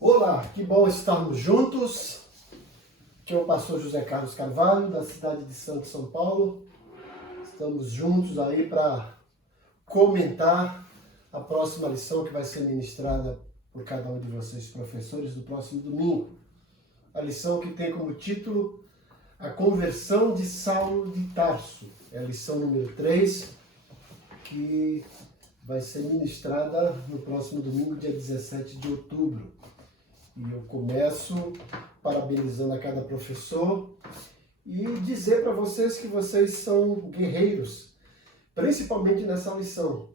Olá, que bom estarmos juntos. Aqui é o pastor José Carlos Carvalho, da cidade de Santos, São Paulo. Estamos juntos aí para comentar a próxima lição que vai ser ministrada por cada um de vocês, professores, do próximo domingo. A lição que tem como título A Conversão de Saulo de Tarso. É a lição número 3, que vai ser ministrada no próximo domingo, dia 17 de outubro. E eu começo parabenizando a cada professor e dizer para vocês que vocês são guerreiros, principalmente nessa lição.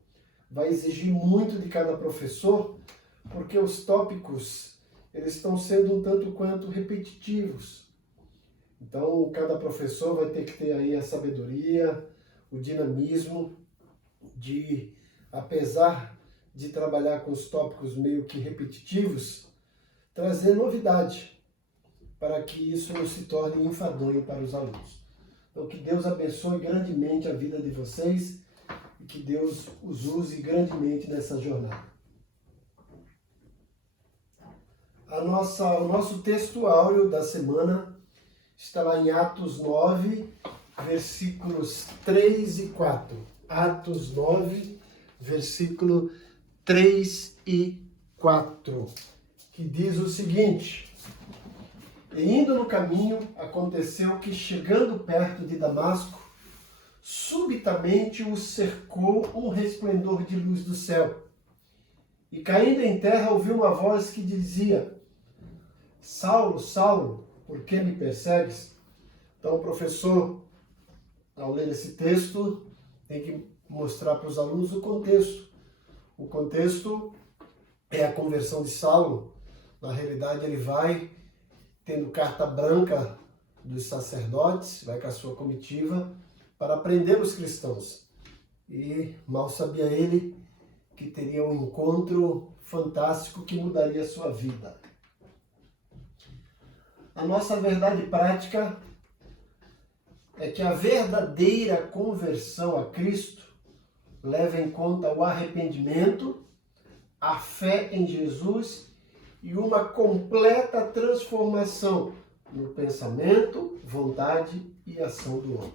Vai exigir muito de cada professor, porque os tópicos eles estão sendo um tanto quanto repetitivos. Então, cada professor vai ter que ter aí a sabedoria, o dinamismo de, apesar de trabalhar com os tópicos meio que repetitivos, trazer novidade, para que isso não se torne enfadonho para os alunos. Então, que Deus abençoe grandemente a vida de vocês e que Deus os use grandemente nessa jornada. O nosso texto áureo da semana está lá em Atos 9, versículos 3 e 4. Atos 9, versículo 3 e 4. Que diz o seguinte: E indo no caminho, aconteceu que, chegando perto de Damasco, subitamente o cercou um resplendor de luz do céu. E caindo em terra, ouviu uma voz que dizia: Saulo, Saulo, por que me persegues? Então o professor, ao ler esse texto, tem que mostrar para os alunos o contexto. O contexto é a conversão de Saulo. Na realidade, ele vai tendo carta branca dos sacerdotes, vai com a sua comitiva para prender os cristãos. E mal sabia ele que teria um encontro fantástico que mudaria a sua vida. A nossa verdade prática é que a verdadeira conversão a Cristo leva em conta o arrependimento, a fé em Jesus e uma completa transformação no pensamento, vontade e ação do homem.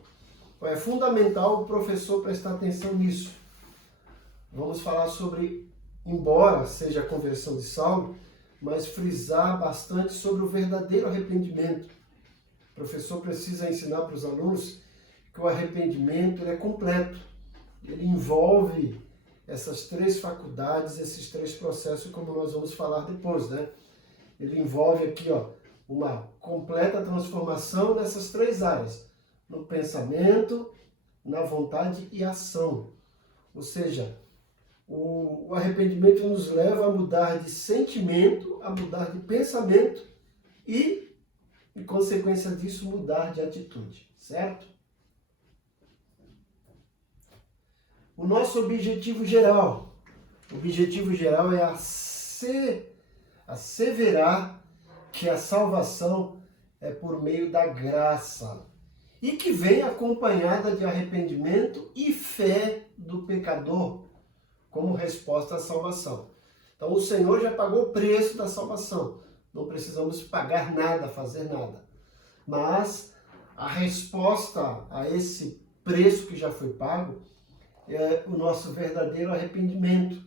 Então, é fundamental o professor prestar atenção nisso. Vamos falar sobre, embora seja a conversão de Saulo, mas frisar bastante sobre o verdadeiro arrependimento. O professor precisa ensinar para os alunos que o arrependimento ele é completo. Ele envolve essas três faculdades, esses três processos, como nós vamos falar depois, né? Ele envolve aqui, uma completa transformação nessas três áreas: no pensamento, na vontade e ação. Ou seja, o arrependimento nos leva a mudar de sentimento, a mudar de pensamento e, em consequência disso, mudar de atitude, certo? O nosso objetivo geral é asseverar que a salvação é por meio da graça e que vem acompanhada de arrependimento e fé do pecador como resposta à salvação. Então o Senhor já pagou o preço da salvação, não precisamos pagar nada, fazer nada. Mas a resposta a esse preço que já foi pago é o nosso verdadeiro arrependimento,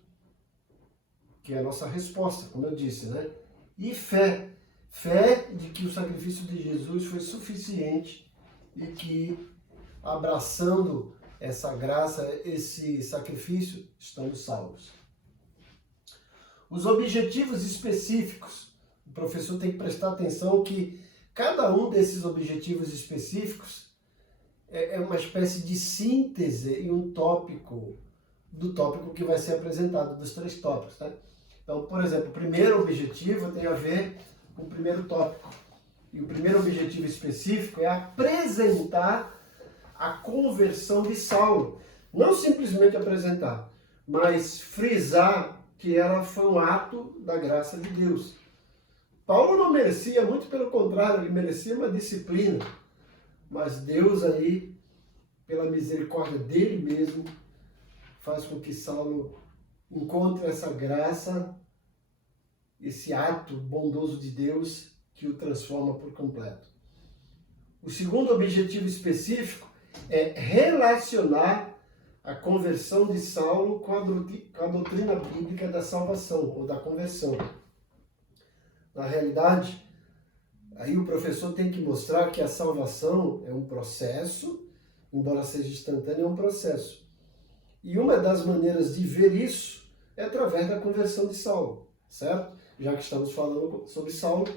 que é a nossa resposta, como eu disse, né? E fé. Fé de que o sacrifício de Jesus foi suficiente e que, abraçando essa graça, esse sacrifício, estamos salvos. Os objetivos específicos, o professor tem que prestar atenção que cada um desses objetivos específicos é uma espécie de síntese e um tópico do tópico que vai ser apresentado, dos três tópicos, né? Então, por exemplo, o primeiro objetivo tem a ver com o primeiro tópico. E o primeiro objetivo específico é apresentar a conversão de Saulo. Não simplesmente apresentar, mas frisar que ela foi um ato da graça de Deus. Paulo não merecia, muito pelo contrário, ele merecia uma disciplina. Mas Deus aí, pela misericórdia dele mesmo, faz com que Saulo encontre essa graça esse ato bondoso de Deus que o transforma por completo. O segundo objetivo específico é relacionar a conversão de Saulo com a doutrina bíblica da salvação ou da conversão. Na realidade, aí o professor tem que mostrar que a salvação é um processo, embora seja instantâneo, é um processo. E uma das maneiras de ver isso é através da conversão de Saulo, certo? Já que estamos falando sobre Saulo,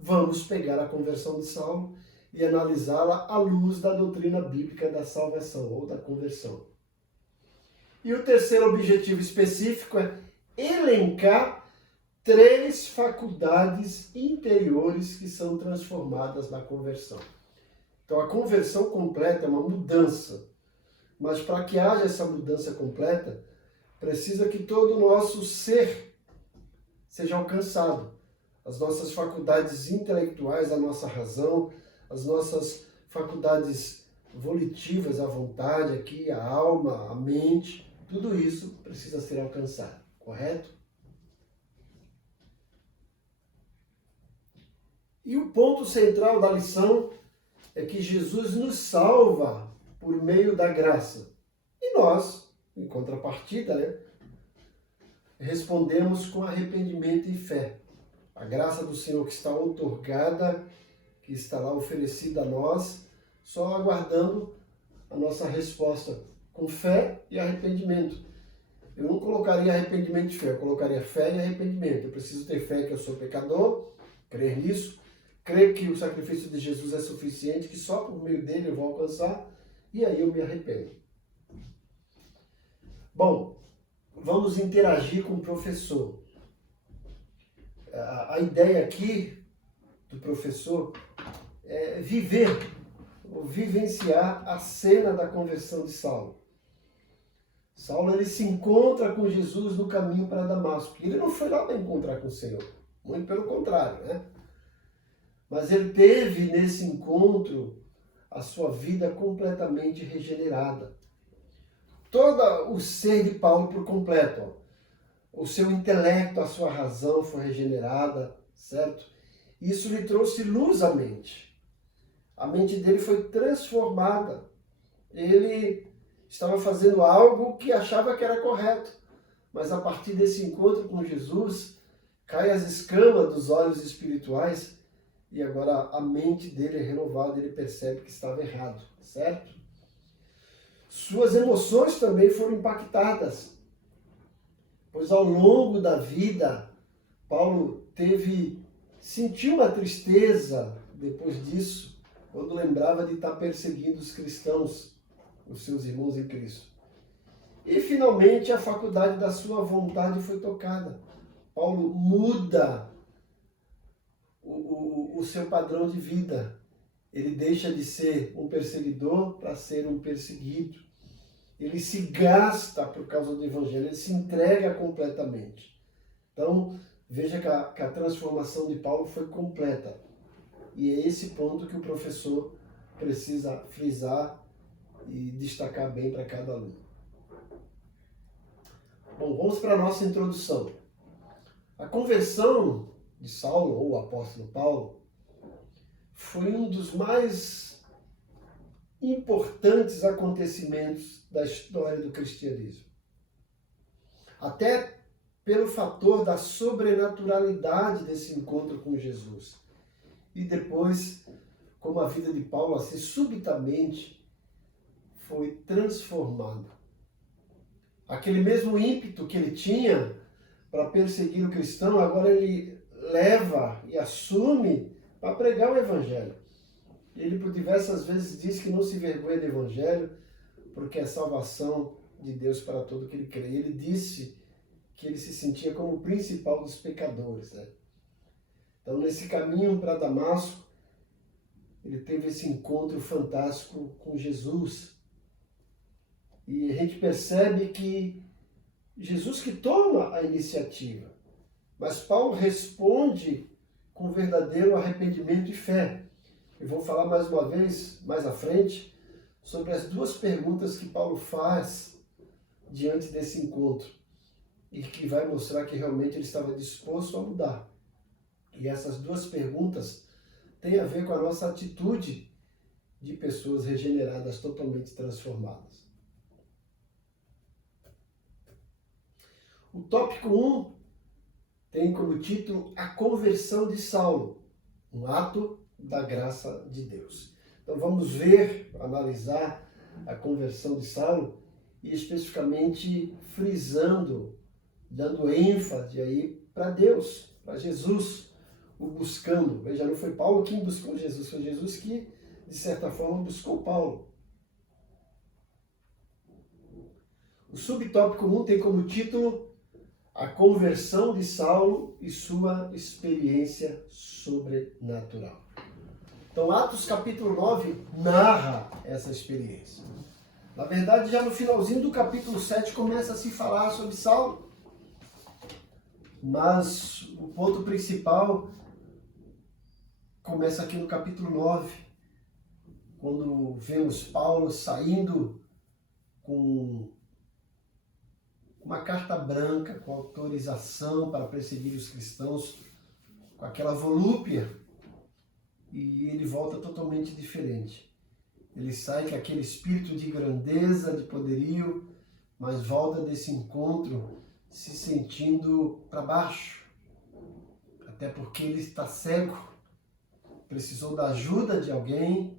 vamos pegar a conversão de Saulo e analisá-la à luz da doutrina bíblica da salvação ou da conversão. E o terceiro objetivo específico é elencar 3 faculdades interiores que são transformadas na conversão. Então a conversão completa é uma mudança, mas para que haja essa mudança completa, precisa que todo o nosso ser seja alcançado. As nossas faculdades intelectuais, a nossa razão, as nossas faculdades volitivas, a vontade aqui, a alma, a mente, tudo isso precisa ser alcançado, correto? E o ponto central da lição é que Jesus nos salva por meio da graça. E nós, em contrapartida, respondemos com arrependimento e fé. A graça do Senhor que está outorgada, que está lá oferecida a nós, só aguardando a nossa resposta com fé e arrependimento. Eu não colocaria arrependimento e fé, eu colocaria fé e arrependimento. Eu preciso ter fé que eu sou pecador, crer nisso, crer que o sacrifício de Jesus é suficiente, que só por meio dele eu vou alcançar, e aí eu me arrependo. Bom, vamos interagir com o professor. A ideia aqui do professor é viver, ou vivenciar a cena da conversão de Saulo. Saulo ele se encontra com Jesus no caminho para Damasco. Ele não foi lá para encontrar com o Senhor, muito pelo contrário, né? Mas ele teve nesse encontro a sua vida completamente regenerada. Todo o ser de Paulo por completo, o seu intelecto, a sua razão foi regenerada, certo? Isso lhe trouxe luz à mente. A mente dele foi transformada. Ele estava fazendo algo que achava que era correto, mas a partir desse encontro com Jesus, cai as escamas dos olhos espirituais e agora a mente dele é renovada, ele percebe que estava errado, certo? Suas emoções também foram impactadas, pois ao longo da vida, Paulo sentiu uma tristeza depois disso, quando lembrava de estar perseguindo os cristãos, os seus irmãos em Cristo. E finalmente a faculdade da sua vontade foi tocada. Paulo muda o seu padrão de vida. Ele deixa de ser um perseguidor para ser um perseguido. Ele se gasta por causa do Evangelho, ele se entrega completamente. Então, veja que a transformação de Paulo foi completa. E é esse ponto que o professor precisa frisar e destacar bem para cada aluno. Bom, vamos para a nossa introdução. A conversão de Saulo, ou o apóstolo Paulo, foi um dos mais importantes acontecimentos da história do cristianismo. Até pelo fator da sobrenaturalidade desse encontro com Jesus. E depois, como a vida de Paulo, assim, subitamente foi transformada. Aquele mesmo ímpeto que ele tinha para perseguir o cristão, agora ele leva e assume para pregar o Evangelho. Ele por diversas vezes diz que não se envergonha do Evangelho, porque é salvação de Deus para todo que ele crê. Ele disse que ele se sentia como o principal dos pecadores, né? Então, nesse caminho para Damasco, ele teve esse encontro fantástico com Jesus. E a gente percebe que Jesus que toma a iniciativa, mas Paulo responde com verdadeiro arrependimento e fé. Eu vou falar mais uma vez, mais à frente, sobre as 2 perguntas que Paulo faz diante desse encontro. e que vai mostrar que realmente ele estava disposto a mudar. E essas duas perguntas têm a ver com a nossa atitude de pessoas regeneradas, totalmente transformadas. O tópico 1 tem como título A Conversão de Saulo, um ato da graça de Deus. Então vamos ver, analisar a conversão de Saulo e especificamente frisando, dando ênfase aí para Deus, para Jesus, o buscando. Veja, não foi Paulo quem buscou Jesus, foi Jesus que, de certa forma, buscou Paulo. O subtópico 1 tem como título A Conversão de Saulo e sua experiência sobrenatural. Então, Atos capítulo 9 narra essa experiência. Na verdade, já no finalzinho do capítulo 7 começa a se falar sobre Saulo. Mas o ponto principal começa aqui no capítulo 9, quando vemos Paulo saindo com uma carta branca, com autorização para perseguir os cristãos, com aquela volúpia, e ele volta totalmente diferente. Ele sai com aquele espírito de grandeza, de poderio, mas volta desse encontro se sentindo para baixo, até porque ele está cego, precisou da ajuda de alguém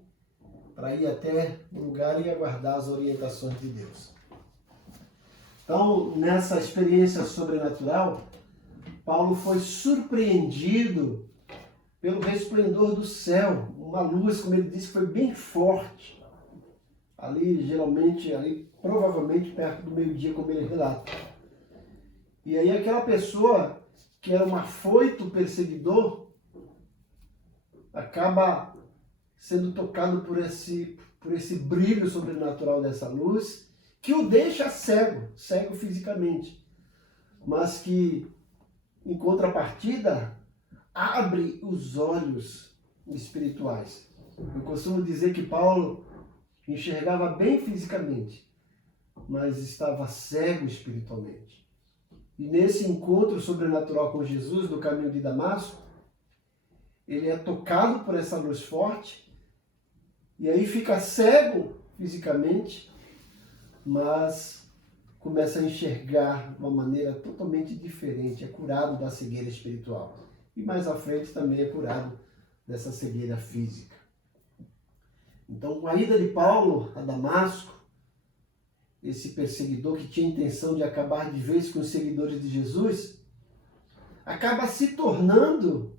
para ir até o lugar e aguardar as orientações de Deus. Então, nessa experiência sobrenatural, Paulo foi surpreendido pelo resplendor do céu, uma luz, como ele disse, foi bem forte. Ali, geralmente, provavelmente perto do meio-dia, como ele relata. E aí aquela pessoa que era um afoito perseguidor acaba sendo tocado por esse brilho sobrenatural dessa luz, que o deixa cego fisicamente, mas que, em contrapartida, abre os olhos espirituais. Eu costumo dizer que Paulo enxergava bem fisicamente, mas estava cego espiritualmente. E nesse encontro sobrenatural com Jesus, no caminho de Damasco, ele é tocado por essa luz forte, e aí fica cego fisicamente, mas começa a enxergar de uma maneira totalmente diferente, é curado da cegueira espiritual. E mais à frente também é curado dessa cegueira física. Então, com a ida de Paulo a Damasco, esse perseguidor que tinha intenção de acabar de vez com os seguidores de Jesus, acaba se tornando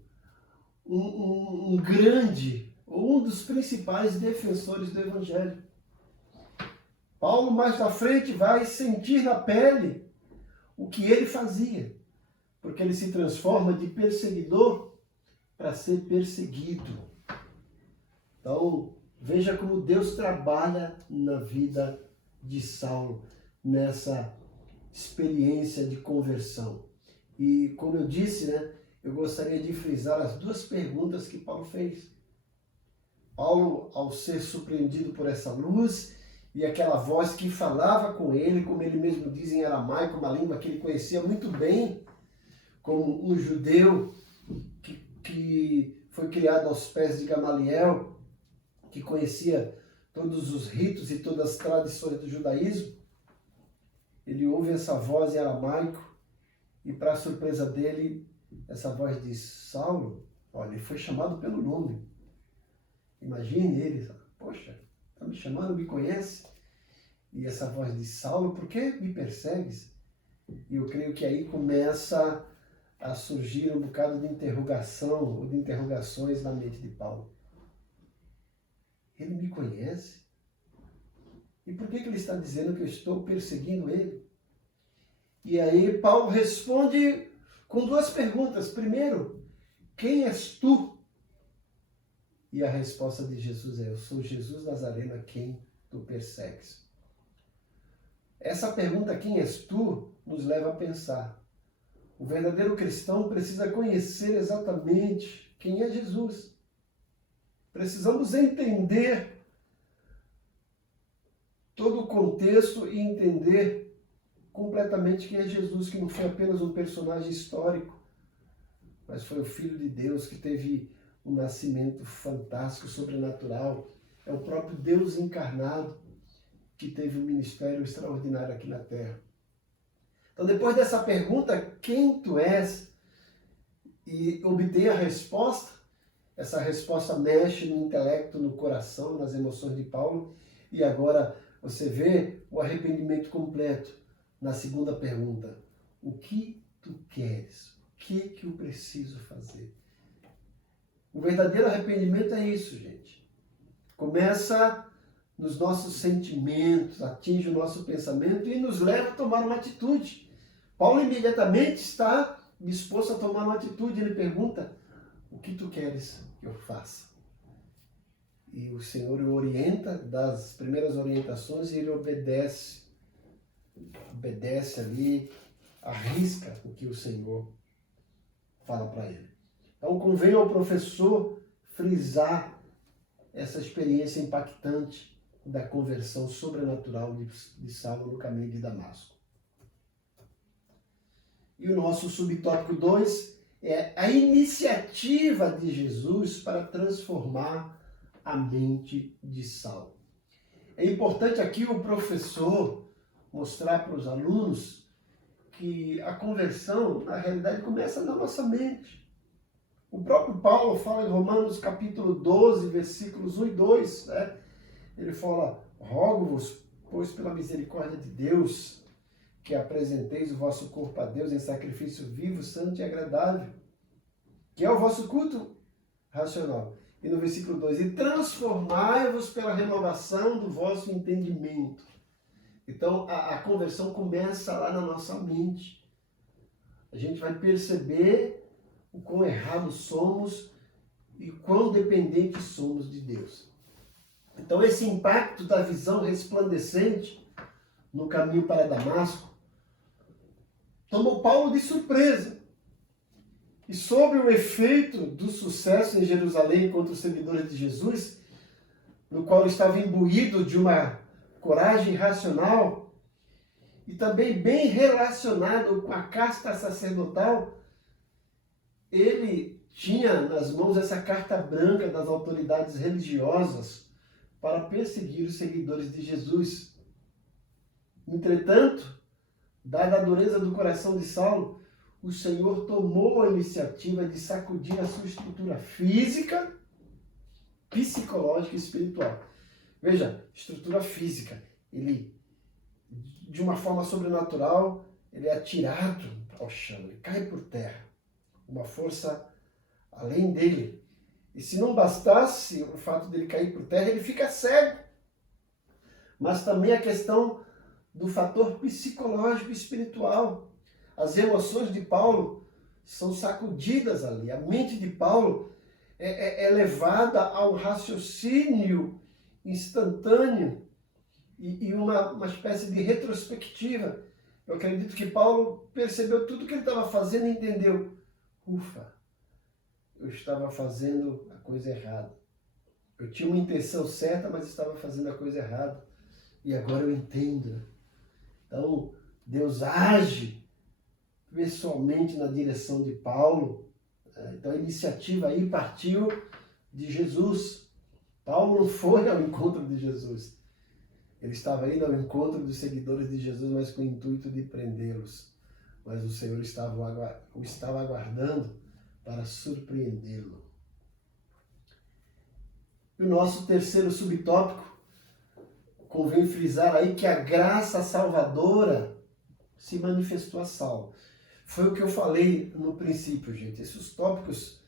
um grande, ou um dos principais defensores do Evangelho. Paulo, mais à frente, vai sentir na pele o que ele fazia, porque ele se transforma de perseguidor para ser perseguido. Então, veja como Deus trabalha na vida de Saulo, nessa experiência de conversão. E, como eu disse, eu gostaria de frisar as duas perguntas que Paulo fez. Paulo, ao ser surpreendido por essa luz e aquela voz que falava com ele, como ele mesmo diz em aramaico, uma língua que ele conhecia muito bem, como um judeu que foi criado aos pés de Gamaliel, que conhecia todos os ritos e todas as tradições do judaísmo. Ele ouve essa voz em aramaico e, para a surpresa dele, essa voz diz: Saulo, olha, ele foi chamado pelo nome. Imagine ele, poxa, está me chamando, me conhece? E essa voz diz: Saulo, por que me persegues? E eu creio que aí começa a surgir um bocado de interrogação, ou de interrogações na mente de Paulo. Ele me conhece? E por que ele está dizendo que eu estou perseguindo ele? E aí Paulo responde com duas perguntas. Primeiro, quem és tu? E a resposta de Jesus é: eu sou Jesus Nazareno, a quem tu persegues. Essa pergunta, quem és tu, nos leva a pensar. O verdadeiro cristão precisa conhecer exatamente quem é Jesus. Precisamos entender todo o contexto e entender completamente quem é Jesus, que não foi apenas um personagem histórico, mas foi o Filho de Deus que teve um nascimento fantástico, sobrenatural. É o próprio Deus encarnado que teve um ministério extraordinário aqui na Terra. Então, depois dessa pergunta, quem tu és? E obter a resposta, essa resposta mexe no intelecto, no coração, nas emoções de Paulo. E agora você vê o arrependimento completo na segunda pergunta. O que tu queres? O que eu preciso fazer? O verdadeiro arrependimento é isso, gente. Começa nos nossos sentimentos, atinge o nosso pensamento e nos leva a tomar uma atitude. Paulo imediatamente está disposto a tomar uma atitude. Ele pergunta, o que tu queres que eu faça? E o Senhor o orienta, dá as primeiras orientações e ele obedece ali, arrisca o que o Senhor fala para ele. Então convém ao professor frisar essa experiência impactante da conversão sobrenatural de Saulo no caminho de Damasco. E o nosso subtópico 2 é a iniciativa de Jesus para transformar a mente de Saulo. É importante aqui o professor mostrar para os alunos que a conversão, na realidade, começa na nossa mente. O próprio Paulo fala em Romanos capítulo 12, versículos 1 e 2, né? Ele fala, rogo-vos, pois pela misericórdia de Deus, que apresenteis o vosso corpo a Deus em sacrifício vivo, santo e agradável, que é o vosso culto racional. E no versículo 2, e transformai-vos pela renovação do vosso entendimento. Então, a conversão começa lá na nossa mente. A gente vai perceber o quão errados somos e quão dependentes somos de Deus. Então, esse impacto da visão resplandecente no caminho para Damasco tomou Paulo de surpresa. E sobre o efeito do sucesso em Jerusalém contra os seguidores de Jesus, no qual ele estava imbuído de uma coragem racional e também bem relacionado com a casta sacerdotal, ele tinha nas mãos essa carta branca das autoridades religiosas para perseguir os seguidores de Jesus. Entretanto, dada a dureza do coração de Saulo, o Senhor tomou a iniciativa de sacudir a sua estrutura física, psicológica e espiritual. Veja, estrutura física. Ele, de uma forma sobrenatural, ele é atirado ao chão, ele cai por terra. Uma força além dele. E se não bastasse o fato dele cair por terra, ele fica cego. Mas também a questão do fator psicológico e espiritual. As emoções de Paulo são sacudidas ali. A mente de Paulo é levada ao raciocínio instantâneo e uma espécie de retrospectiva. Eu acredito que Paulo percebeu tudo que ele estava fazendo e entendeu. Ufa, eu estava fazendo a coisa errada. Eu tinha uma intenção certa, mas estava fazendo a coisa errada. E agora eu entendo. Então, Deus age pessoalmente na direção de Paulo. Então, a iniciativa aí partiu de Jesus. Paulo não foi ao encontro de Jesus. Ele estava indo ao encontro dos seguidores de Jesus, mas com o intuito de prendê-los. Mas o Senhor o estava aguardando para surpreendê-lo. E o nosso terceiro subtópico, convém frisar aí que a graça salvadora se manifestou a Saulo. Foi o que eu falei no princípio, gente. Esses tópicos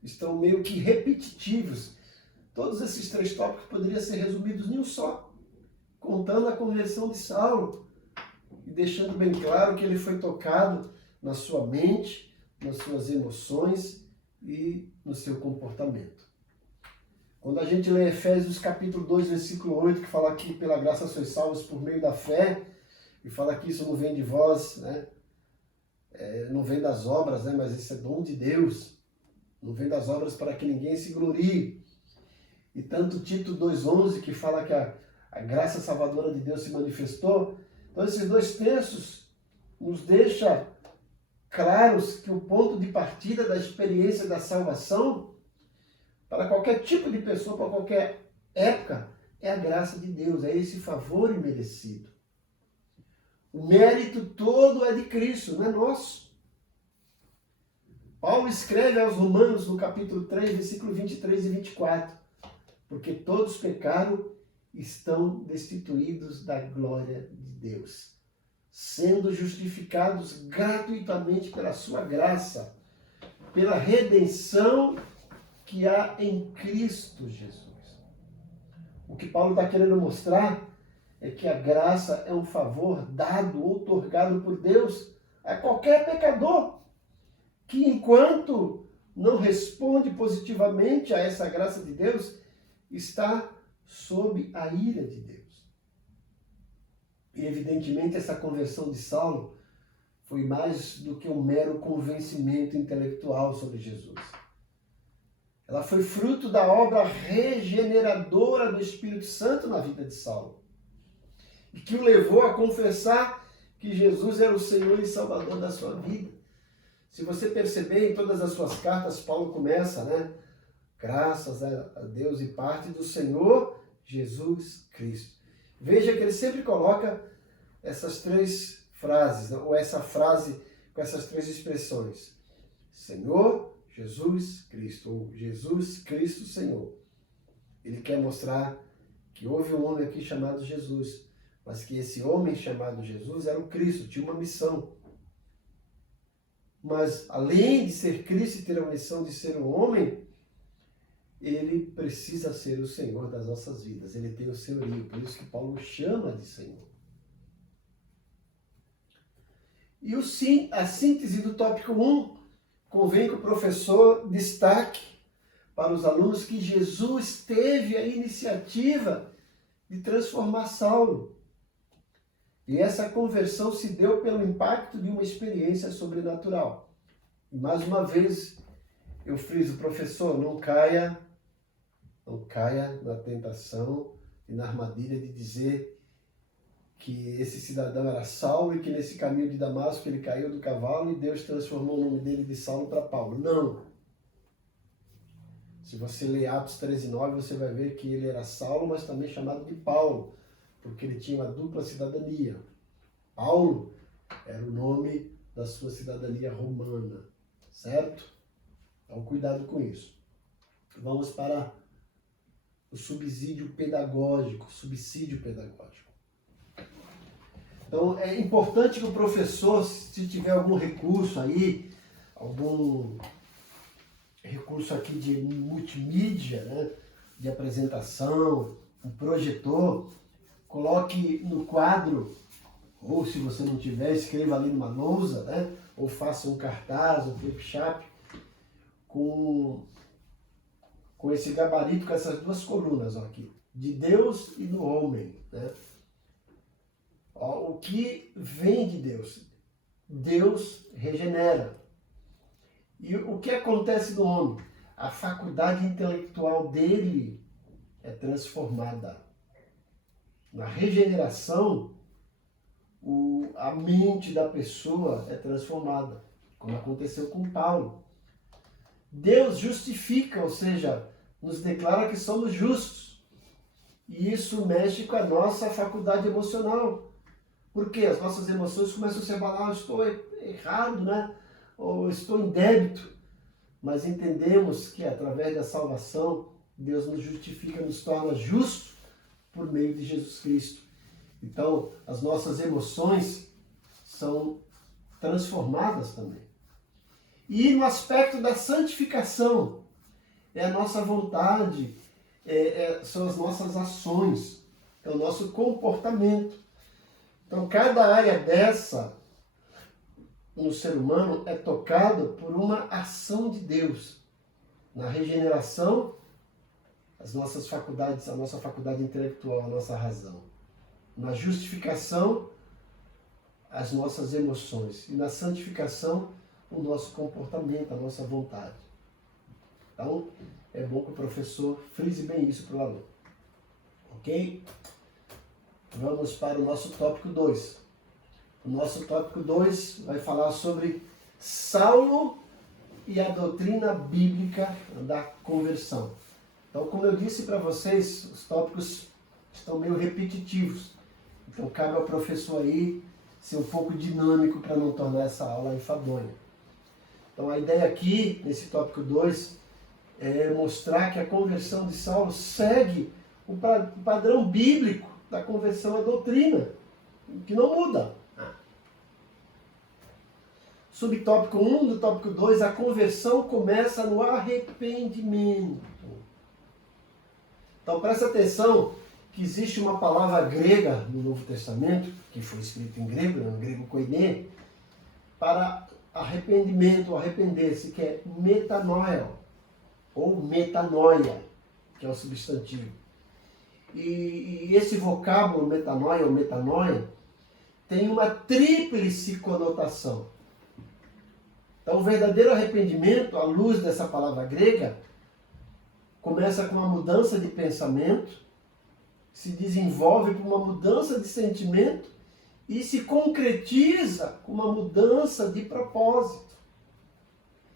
estão meio que repetitivos. Todos esses três tópicos poderiam ser resumidos em um só, contando a conversão de Saulo e deixando bem claro que ele foi tocado na sua mente, nas suas emoções e no seu comportamento. Quando a gente lê Efésios capítulo 2, versículo 8, que fala que pela graça sois salvos por meio da fé, e fala que isso não vem de vós, né? Não vem das obras, né? Mas isso é dom de Deus. Não vem das obras para que ninguém se glorie. E tanto Tito 2,11, que fala que a graça salvadora de Deus se manifestou. Então esses dois textos nos deixa claros que o ponto de partida da experiência da salvação, para qualquer tipo de pessoa, para qualquer época, é a graça de Deus, é esse favor imerecido. O mérito todo é de Cristo, não é nosso. Paulo escreve aos Romanos, no capítulo 3, versículo 23 e 24, porque todos pecaram e estão destituídos da glória de Deus, sendo justificados gratuitamente pela sua graça, pela redenção que há em Cristo Jesus. O que Paulo está querendo mostrar é que a graça é um favor dado, outorgado por Deus a qualquer pecador que, enquanto não responde positivamente a essa graça de Deus, está sob a ira de Deus. E, evidentemente, essa conversão de Saulo foi mais do que um mero convencimento intelectual sobre Jesus. Ela foi fruto da obra regeneradora do Espírito Santo na vida de Saulo, e que o levou a confessar que Jesus era o Senhor e Salvador da sua vida. Se você perceber, em todas as suas cartas, Paulo começa, graças a Deus e parte do Senhor Jesus Cristo. Veja que ele sempre coloca essas três frases, ou essa frase com essas três expressões. Senhor Jesus Cristo, ou Jesus Cristo Senhor. Ele quer mostrar que houve um homem aqui chamado Jesus, mas que esse homem chamado Jesus era o Cristo, tinha uma missão. Mas, além de ser Cristo e ter a missão de ser um homem, ele precisa ser o Senhor das nossas vidas. Ele tem o senhorio, por isso que Paulo chama de Senhor. E a síntese do tópico 1, convém que o professor destaque para os alunos que Jesus teve a iniciativa de transformar Saulo. E essa conversão se deu pelo impacto de uma experiência sobrenatural. E mais uma vez, eu friso, professor, não caia na tentação e na armadilha de dizer que esse cidadão era Saulo e que nesse caminho de Damasco ele caiu do cavalo e Deus transformou o nome dele de Saulo para Paulo. Não! Se você ler Atos 13:9, você vai ver que ele era Saulo, mas também chamado de Paulo, porque ele tinha uma dupla cidadania. Paulo era o nome da sua cidadania romana, certo? Então, cuidado com isso. Vamos para o subsídio pedagógico. Então, é importante que o professor, se tiver algum recurso aí, algum recurso aqui de multimídia, de apresentação, um projetor, coloque no quadro, ou se você não tiver, escreva ali numa lousa, ou faça um cartaz, um flipchart, com esse gabarito, com essas duas colunas aqui, de Deus e do homem. O que vem de Deus? Deus regenera. E o que acontece no homem? A faculdade intelectual dele é transformada. Na regeneração, a mente da pessoa é transformada, como aconteceu com Paulo. Deus justifica, ou seja, nos declara que somos justos. E isso mexe com a nossa faculdade emocional. Porque as nossas emoções começam a se abalar, eu estou errado, ou eu estou em débito. Mas entendemos que através da salvação, Deus nos justifica, nos torna justos por meio de Jesus Cristo. Então, as nossas emoções são transformadas também. E no aspecto da santificação, é a nossa vontade, são as nossas ações, é o nosso comportamento. Então, cada área dessa no ser humano é tocado por uma ação de Deus. Na regeneração, as nossas faculdades, a nossa faculdade intelectual, a nossa razão. Na justificação, as nossas emoções. E na santificação, o nosso comportamento, a nossa vontade. Então, é bom que o professor frise bem isso para o aluno. Ok? Vamos para o nosso tópico 2. O O nosso tópico 2 vai falar sobre Saulo e a doutrina bíblica da conversão. Então, como eu disse para vocês, os tópicos estão meio repetitivos. Então, cabe ao professor aí ser um pouco dinâmico para não tornar essa aula enfadonha. Então, a ideia aqui, nesse tópico 2, é mostrar que a conversão de Saulo segue o padrão bíblico da conversão à doutrina, que não muda. Subtópico 1 do tópico 2, a conversão começa no arrependimento. Então presta atenção que existe uma palavra grega no Novo Testamento, que foi escrita em grego, no grego koiné, para arrependimento, arrepender-se, que é metanoia, ou metanoia, que é o substantivo. E esse vocábulo metanoia ou metanoia tem uma tríplice conotação. Então, o verdadeiro arrependimento, à luz dessa palavra grega, começa com uma mudança de pensamento, se desenvolve com uma mudança de sentimento e se concretiza com uma mudança de propósito.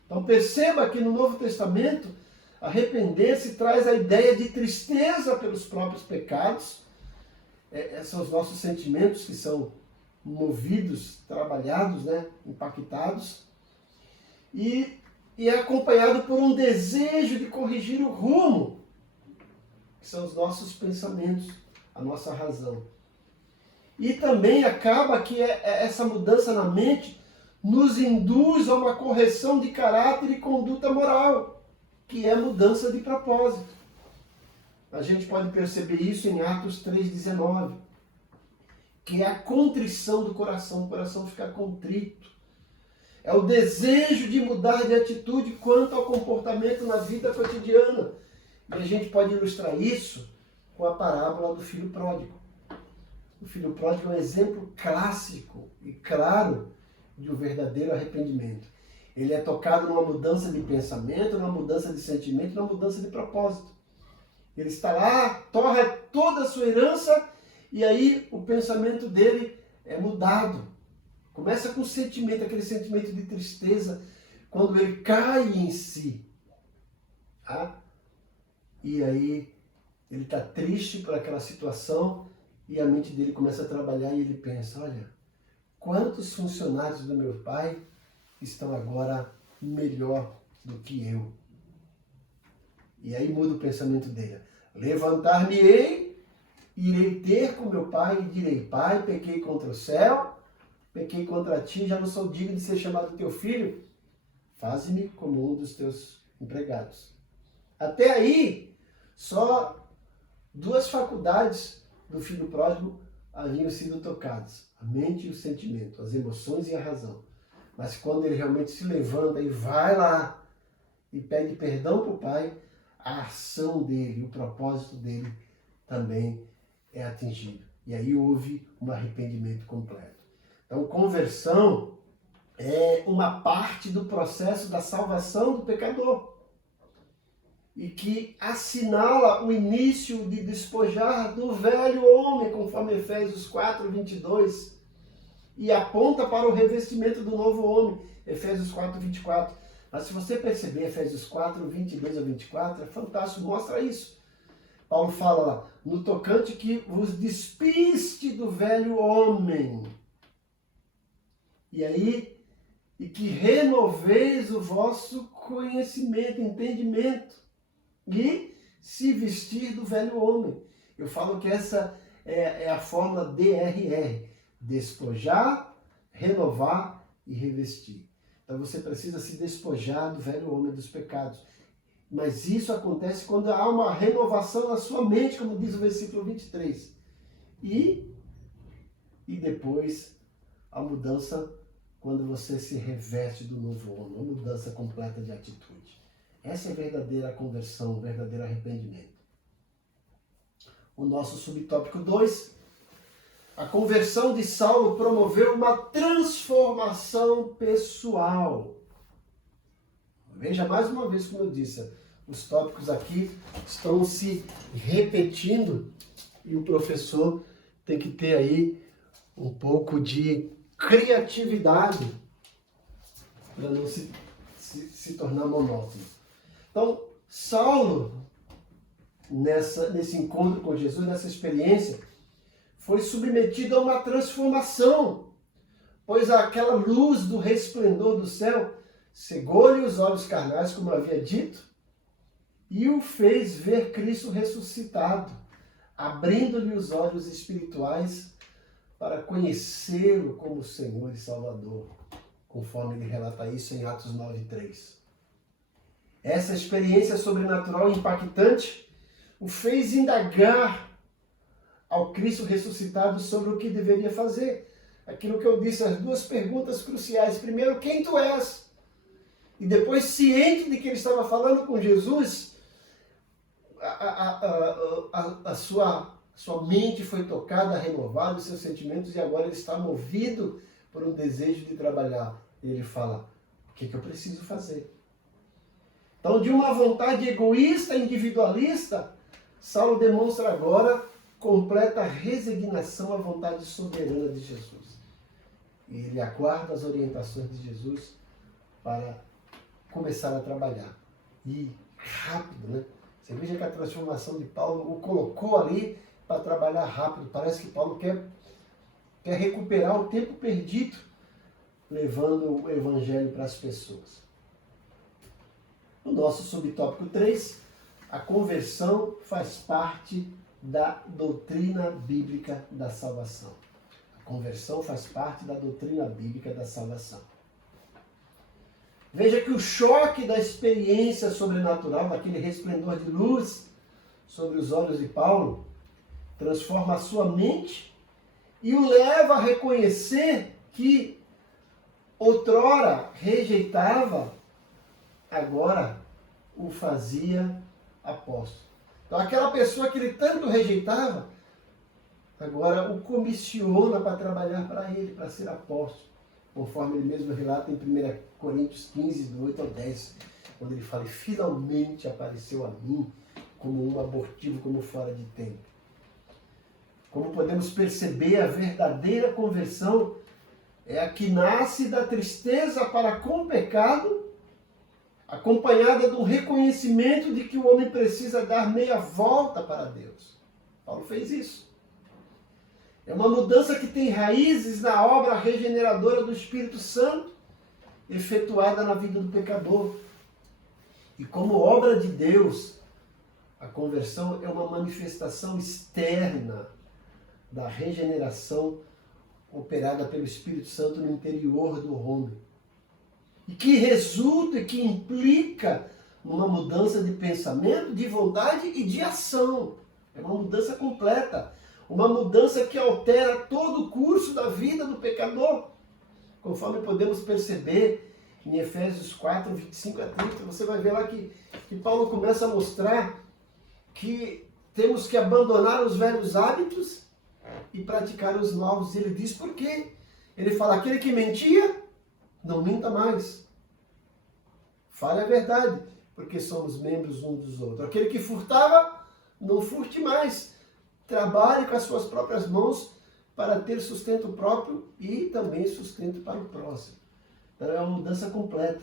Então, perceba que no Novo Testamento, arrepender-se traz a ideia de tristeza pelos próprios pecados. São os nossos sentimentos que são movidos, trabalhados, impactados. E é acompanhado por um desejo de corrigir o rumo, que são os nossos pensamentos, a nossa razão. E também acaba que essa mudança na mente nos induz a uma correção de caráter e conduta moral, que é mudança de propósito. A gente pode perceber isso em Atos 3,19, que é a contrição do coração, o coração fica contrito. É o desejo de mudar de atitude quanto ao comportamento na vida cotidiana. E a gente pode ilustrar isso com a parábola do filho pródigo. O filho pródigo é um exemplo clássico e claro de um verdadeiro arrependimento. Ele é tocado numa mudança de pensamento, numa mudança de sentimento, numa mudança de propósito. Ele está lá, torra toda a sua herança e aí o pensamento dele é mudado. Começa com o sentimento, aquele sentimento de tristeza, quando ele cai em si. Tá? E aí ele está triste por aquela situação e a mente dele começa a trabalhar e ele pensa, olha, quantos funcionários do meu pai estão agora melhor do que eu? E aí muda o pensamento dele. Levantar-me-ei, irei ter com meu pai e direi, pai, pequei contra o céu, pequei contra ti, já não sou digno de ser chamado teu filho, faze-me como um dos teus empregados. Até aí, só 2 faculdades do filho pródigo haviam sido tocadas, a mente e o sentimento, as emoções e a razão. Mas quando ele realmente se levanta e vai lá e pede perdão para o pai, a ação dele, o propósito dele também é atingido. E aí houve um arrependimento completo. Então, conversão é uma parte do processo da salvação do pecador e que assinala o início de despojar do velho homem, conforme Efésios 4:22, e aponta para o revestimento do novo homem, Efésios 4:24. Mas se você perceber Efésios 4:22 a 24, é fantástico, mostra isso. Paulo fala lá, no tocante que vos despiste do velho homem. E aí, e que renoveis o vosso conhecimento, entendimento, e se vestir do velho homem. Eu falo que essa é a fórmula DRR, despojar, renovar e revestir. Então você precisa se despojar do velho homem dos pecados. Mas isso acontece quando há uma renovação na sua mente, como diz o versículo 23. E depois a mudança quando você se reveste do novo homem, uma mudança completa de atitude. Essa é a verdadeira conversão, o verdadeiro arrependimento. O nosso subtópico 2, a conversão de Saulo promoveu uma transformação pessoal. Veja mais uma vez como eu disse, os tópicos aqui estão se repetindo e o professor tem que ter aí um pouco de criatividade para não se tornar monótono. Então, Saulo, nesse encontro com Jesus, nessa experiência, foi submetido a uma transformação, pois aquela luz do resplendor do céu cegou-lhe os olhos carnais, como eu havia dito, e o fez ver Cristo ressuscitado, abrindo-lhe os olhos espirituais para conhecê-lo como Senhor e Salvador, conforme ele relata isso em Atos 9:3. Essa experiência sobrenatural impactante o fez indagar ao Cristo ressuscitado sobre o que deveria fazer. Aquilo que eu disse, as duas perguntas cruciais. Primeiro, quem tu és? E depois, ciente de que ele estava falando com Jesus, a sua mente foi tocada, renovada, os seus sentimentos, e agora ele está movido por um desejo de trabalhar. E ele fala, o que eu preciso fazer? Então, de uma vontade egoísta, individualista, Saulo demonstra agora completa resignação à vontade soberana de Jesus. E ele aguarda as orientações de Jesus para começar a trabalhar. E rápido, né? Você veja que a transformação de Paulo o colocou ali para trabalhar rápido. Parece que Paulo quer recuperar o tempo perdido, levando o evangelho para as pessoas. No nosso subtópico 3, a conversão faz parte da doutrina bíblica da salvação. A conversão faz parte da doutrina bíblica da salvação. Veja que o choque da experiência sobrenatural, daquele resplendor de luz sobre os olhos de Paulo, transforma a sua mente e o leva a reconhecer que outrora rejeitava, agora o fazia apóstolo. Então aquela pessoa que ele tanto rejeitava, agora o comissiona para trabalhar para ele, para ser apóstolo. Conforme ele mesmo relata em 1 Coríntios 15, do 8 ao 10, quando ele fala, finalmente apareceu a mim como um abortivo, como fora de tempo. Como podemos perceber, a verdadeira conversão é a que nasce da tristeza para com o pecado, acompanhada do reconhecimento de que o homem precisa dar meia volta para Deus. Paulo fez isso. É uma mudança que tem raízes na obra regeneradora do Espírito Santo, efetuada na vida do pecador. E como obra de Deus, a conversão é uma manifestação externa da regeneração operada pelo Espírito Santo no interior do homem. E que resulta e que implica numa mudança de pensamento, de vontade e de ação. É uma mudança completa. Uma mudança que altera todo o curso da vida do pecador. Conforme podemos perceber em Efésios 4, 25 a 30, você vai ver lá que Paulo começa a mostrar que temos que abandonar os velhos hábitos e praticar os novos. E ele diz por quê? Ele fala, aquele que mentia, não minta mais. Fale a verdade, porque somos membros uns dos outros. Aquele que furtava, não furte mais. Trabalhe com as suas próprias mãos para ter sustento próprio e também sustento para o próximo. Então é uma mudança completa.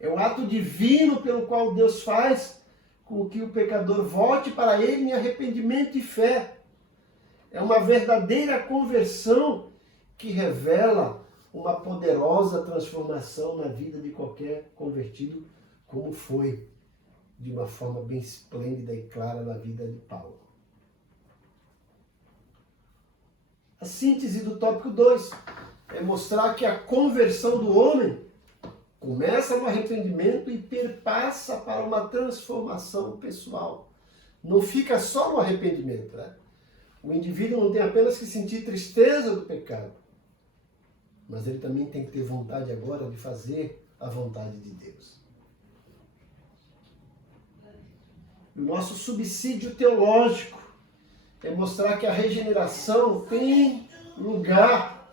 É o ato divino pelo qual Deus faz com que o pecador volte para Ele em arrependimento e fé. É uma verdadeira conversão que revela uma poderosa transformação na vida de qualquer convertido, como foi de uma forma bem esplêndida e clara na vida de Paulo. A síntese do tópico 2 é mostrar que a conversão do homem começa no arrependimento e perpassa para uma transformação pessoal. Não fica só no arrependimento, né? O indivíduo não tem apenas que sentir tristeza do pecado, mas ele também tem que ter vontade agora de fazer a vontade de Deus. O nosso subsídio teológico é mostrar que a regeneração tem lugar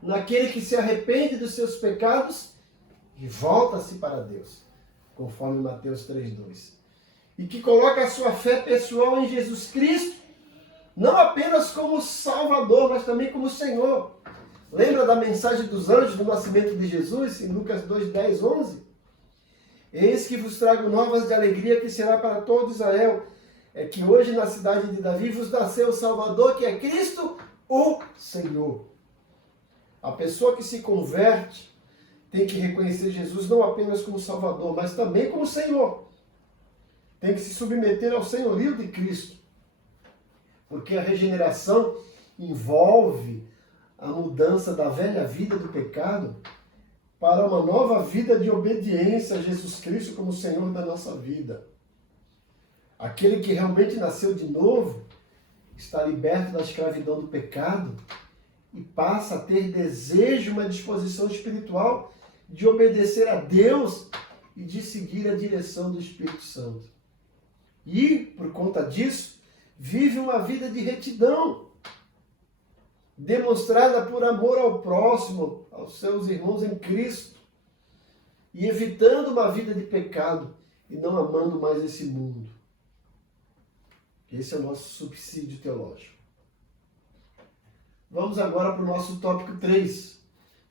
naquele que se arrepende dos seus pecados e volta-se para Deus, conforme Mateus 3:2. E que coloca a sua fé pessoal em Jesus Cristo, não apenas como Salvador, mas também como Senhor. Lembra da mensagem dos anjos do nascimento de Jesus, em Lucas 2, 10, 11? Eis que vos trago novas de alegria, que será para todo Israel. É que hoje na cidade de Davi vos nasceu o Salvador, que é Cristo, o Senhor. A pessoa que se converte tem que reconhecer Jesus não apenas como Salvador, mas também como Senhor. Tem que se submeter ao senhorio de Cristo. Porque a regeneração envolve a mudança da velha vida do pecado para uma nova vida de obediência a Jesus Cristo como Senhor da nossa vida. Aquele que realmente nasceu de novo está liberto da escravidão do pecado e passa a ter desejo, uma disposição espiritual de obedecer a Deus e de seguir a direção do Espírito Santo. E, por conta disso, vive uma vida de retidão, demonstrada por amor ao próximo, aos seus irmãos em Cristo, e evitando uma vida de pecado e não amando mais esse mundo. Esse é o nosso subsídio teológico. Vamos agora para o nosso tópico 3,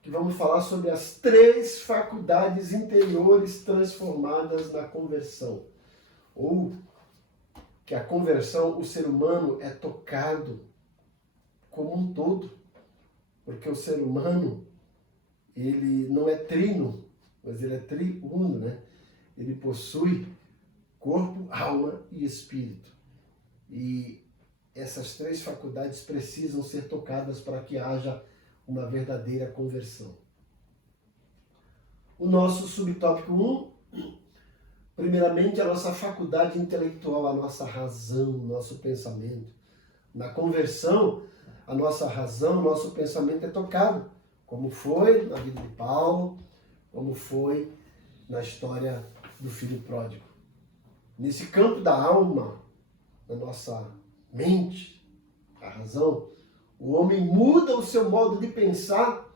que vamos falar sobre as 3 faculdades interiores transformadas na conversão. Ou que a conversão, o ser humano é tocado como um todo, porque o ser humano, ele não é trino, mas ele é triuno, né? Ele possui corpo, alma e espírito. E essas 3 faculdades precisam ser tocadas para que haja uma verdadeira conversão. O nosso subtópico 1, primeiramente a nossa faculdade intelectual, a nossa razão, o nosso pensamento. Na conversão, a nossa razão, o nosso pensamento é tocado, como foi na vida de Paulo, como foi na história do filho pródigo. Nesse campo da alma, da nossa mente, a razão, o homem muda o seu modo de pensar,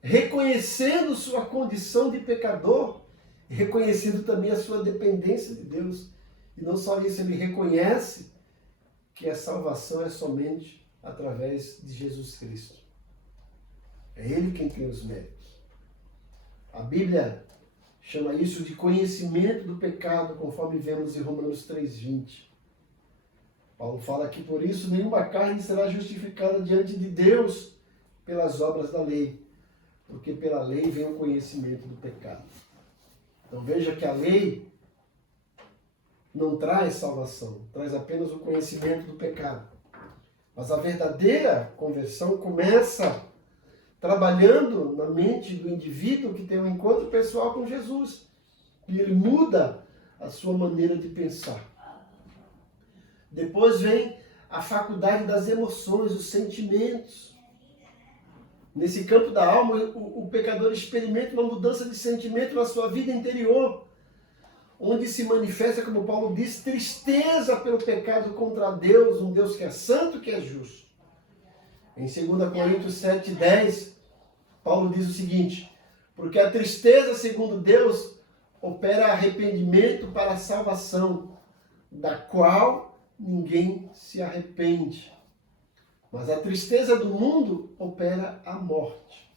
reconhecendo sua condição de pecador, reconhecendo também a sua dependência de Deus. E não só isso, ele reconhece que a salvação é somente através de Jesus Cristo. É Ele quem tem os méritos. A Bíblia chama isso de conhecimento do pecado, conforme vemos em Romanos 3,20. Paulo fala que por isso nenhuma carne será justificada diante de Deus pelas obras da lei, porque pela lei vem o conhecimento do pecado. Então veja que a lei não traz salvação, traz apenas o conhecimento do pecado. Mas a verdadeira conversão começa trabalhando na mente do indivíduo que tem um encontro pessoal com Jesus. E ele muda a sua maneira de pensar. Depois vem a faculdade das emoções, os sentimentos. Nesse campo da alma, o pecador experimenta uma mudança de sentimento na sua vida interior, onde se manifesta, como Paulo diz, tristeza pelo pecado contra Deus, um Deus que é santo, que é justo. Em 2 Coríntios 7,10, Paulo diz o seguinte: porque a tristeza, segundo Deus, opera arrependimento para a salvação, da qual ninguém se arrepende. Mas a tristeza do mundo opera a morte.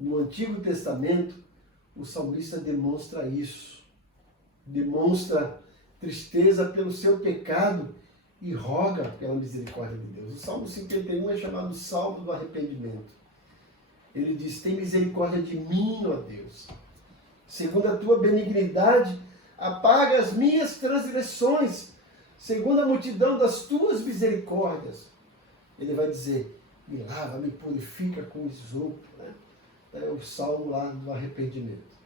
No Antigo Testamento, o salmista demonstra isso. Demonstra tristeza pelo seu pecado e roga pela misericórdia de Deus. O Salmo 51 é chamado Salmo do Arrependimento. Ele diz: tem misericórdia de mim, ó Deus. Segundo a tua benignidade, apaga as minhas transgressões. Segundo a multidão das tuas misericórdias. Ele vai dizer: me lava, me purifica com isopo. Né? É o salmo lá do arrependimento.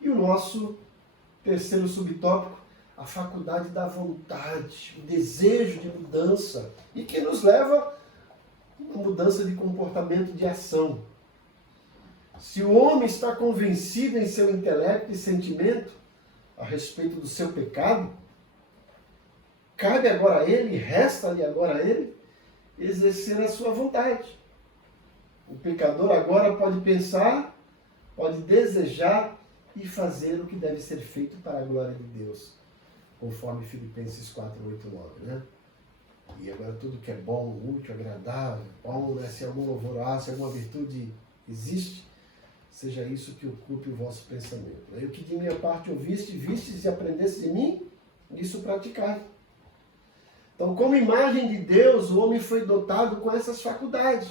E o nosso terceiro subtópico, a faculdade da vontade, o desejo de mudança, e que nos leva a uma mudança de comportamento, de ação. Se o homem está convencido em seu intelecto e sentimento a respeito do seu pecado, cabe agora a ele, resta-lhe agora a ele, exercer a sua vontade. O pecador agora pode pensar, pode desejar e fazer o que deve ser feito para a glória de Deus, conforme Filipenses 4, 8, 9. Né? E agora tudo que é bom, útil, agradável, bom, né? Se algum louvor, se alguma virtude existe, seja isso que ocupe o vosso pensamento. E o que de minha parte vistes e aprendestes de mim, isso praticai. Então, como imagem de Deus, o homem foi dotado com essas faculdades.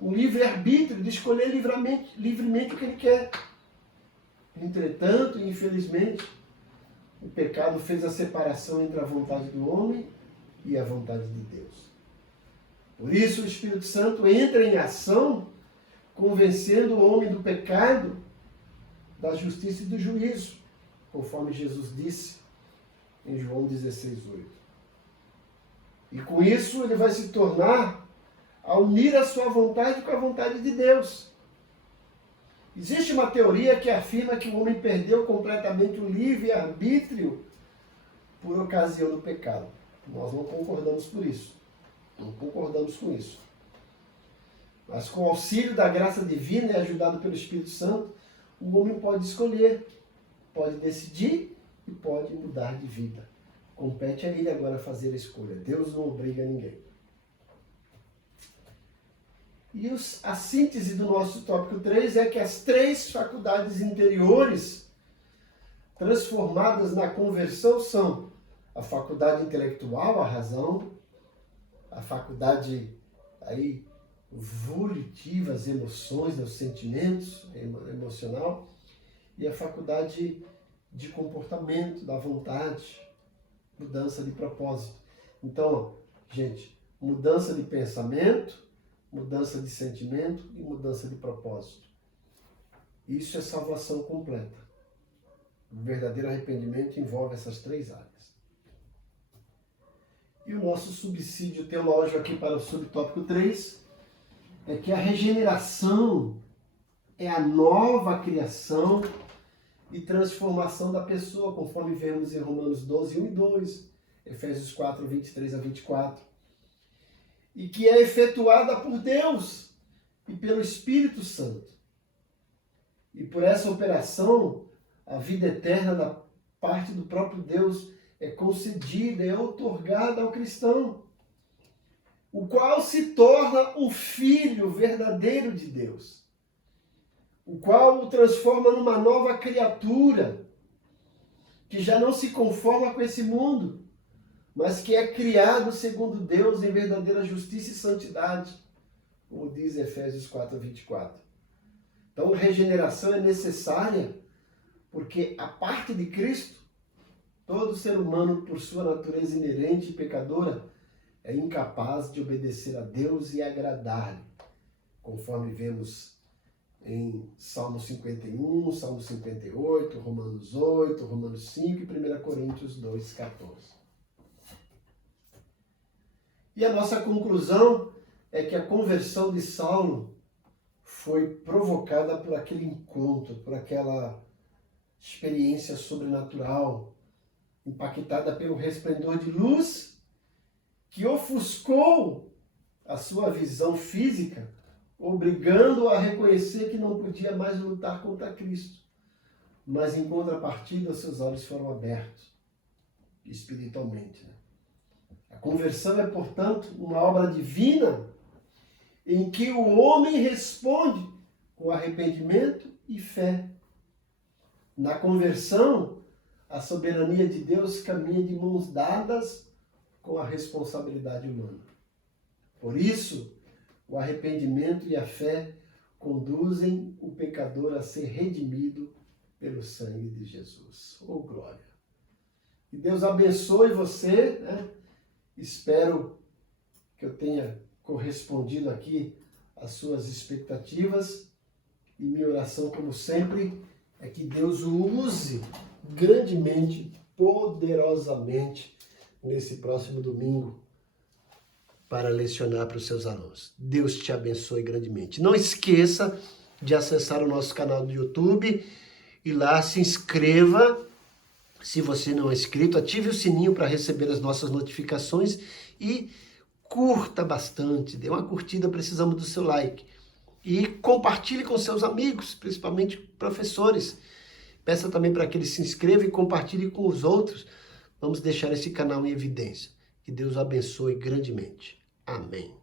O livre-arbítrio de escolher livremente o que ele quer. Entretanto, infelizmente, o pecado fez a separação entre a vontade do homem e a vontade de Deus. Por isso, o Espírito Santo entra em ação, convencendo o homem do pecado, da justiça e do juízo, conforme Jesus disse em João 16:8. E com isso ele vai se tornar a unir a sua vontade com a vontade de Deus. Existe uma teoria que afirma que o homem perdeu completamente o livre-arbítrio por ocasião do pecado. Nós não concordamos por isso. Não concordamos com isso. Mas com o auxílio da graça divina e ajudado pelo Espírito Santo, o homem pode escolher, pode decidir e pode mudar de vida. Compete a ele agora fazer a escolha. Deus não obriga ninguém. E a síntese do nosso tópico 3 é que as 3 faculdades interiores transformadas na conversão são a faculdade intelectual, a razão, a faculdade volitiva, as emoções, os sentimentos, emocional, e a faculdade de comportamento, da vontade, mudança de propósito. Então, gente, mudança de pensamento, mudança de sentimento e mudança de propósito. Isso é salvação completa. O verdadeiro arrependimento envolve essas 3 áreas. E o nosso subsídio teológico aqui para o subtópico 3 é que a regeneração é a nova criação e transformação da pessoa, conforme vemos em Romanos 12, 1 e 2, Efésios 4, 23 a 24. E que é efetuada por Deus e pelo Espírito Santo. E por essa operação, a vida eterna da parte do próprio Deus é concedida, é outorgada ao cristão, o qual se torna um filho verdadeiro de Deus, o qual o transforma numa nova criatura, que já não se conforma com esse mundo, mas que é criado segundo Deus em verdadeira justiça e santidade, como diz Efésios 4, 24. Então, regeneração é necessária, porque a parte de Cristo, todo ser humano, por sua natureza inerente e pecadora, é incapaz de obedecer a Deus e agradar-lhe, conforme vemos em Salmo 51, Salmo 58, Romanos 8, Romanos 5 e 1 Coríntios 2, 14. E a nossa conclusão é que a conversão de Saulo foi provocada por aquele encontro, por aquela experiência sobrenatural, impactada pelo resplendor de luz que ofuscou a sua visão física, obrigando-o a reconhecer que não podia mais lutar contra Cristo. Mas em contrapartida, seus olhos foram abertos espiritualmente. A conversão é, portanto, uma obra divina em que o homem responde com arrependimento e fé. Na conversão, a soberania de Deus caminha de mãos dadas com a responsabilidade humana. Por isso, o arrependimento e a fé conduzem o pecador a ser redimido pelo sangue de Jesus. Oh, glória! Que Deus abençoe você, né? Espero que eu tenha correspondido aqui às suas expectativas e minha oração, como sempre, é que Deus o use grandemente, poderosamente, nesse próximo domingo, para lecionar para os seus alunos. Deus te abençoe grandemente. Não esqueça de acessar o nosso canal do YouTube e lá se inscreva. Se você não é inscrito, ative o sininho para receber as nossas notificações e curta bastante, dê uma curtida, precisamos do seu like. E compartilhe com seus amigos, principalmente professores. Peça também para que eles se inscrevam e compartilhem com os outros. Vamos deixar esse canal em evidência. Que Deus abençoe grandemente. Amém.